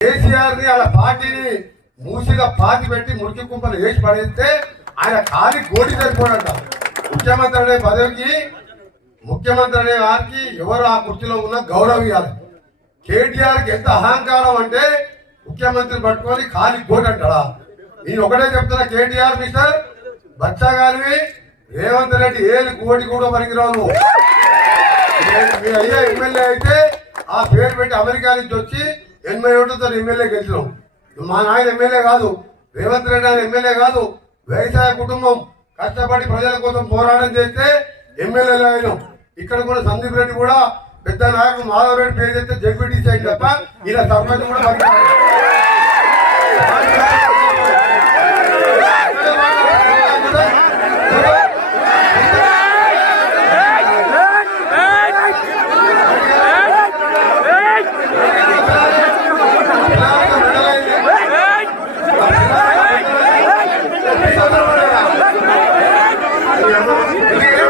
కేసీఆర్ని అలా పార్టీని మూసిగా పాతి పెట్టి మురికి కుంపలు వేసి పడేస్తే ఆయన ఖాళీ గోడి సరిపోడంట. ముఖ్యమంత్రి అనే పదవికి ముఖ్యమంత్రి అనే వారికి ఎవరు ఆ కుర్చీలో ఉన్న గౌరవం ఇవ్వాలి? కేటీఆర్కి ఎంత అహంకారం అంటే ముఖ్యమంత్రి పట్టుకొని ఖాళీ గోటి అంటాడా? నేను ఒకటే చెప్తున్నా కేటీఆర్ మిస్టర్ బచ్చగాలివి రేవంత్ రెడ్డి ఏళ్ళు కోటి కూడా పనికిరావు మీ అయ్యా ఎమ్మెల్యే అయితే ఆ పేరు పెట్టి అమెరికా నుంచి వచ్చి ఎనభై ఓట్లతో ఎమ్మెల్యే గెలిచినాం. మా నాయన ఎమ్మెల్యే కాదు రేవంత్ రెడ్డి ఆయన ఎమ్మెల్యే కాదు వ్యవసాయ కుటుంబం కష్టపడి ప్రజల కోసం పోరాటం చేస్తే ఎమ్మెల్యేలు అయినాం. ఇక్కడ కూడా సందీప్ రెడ్డి కూడా పెద్ద నాయకుడు మాధవ్ రెడ్డి పేరు చెప్తే జడ్పీటీసీ అయింది తప్ప ఇలా సర్పంచ్ కూడా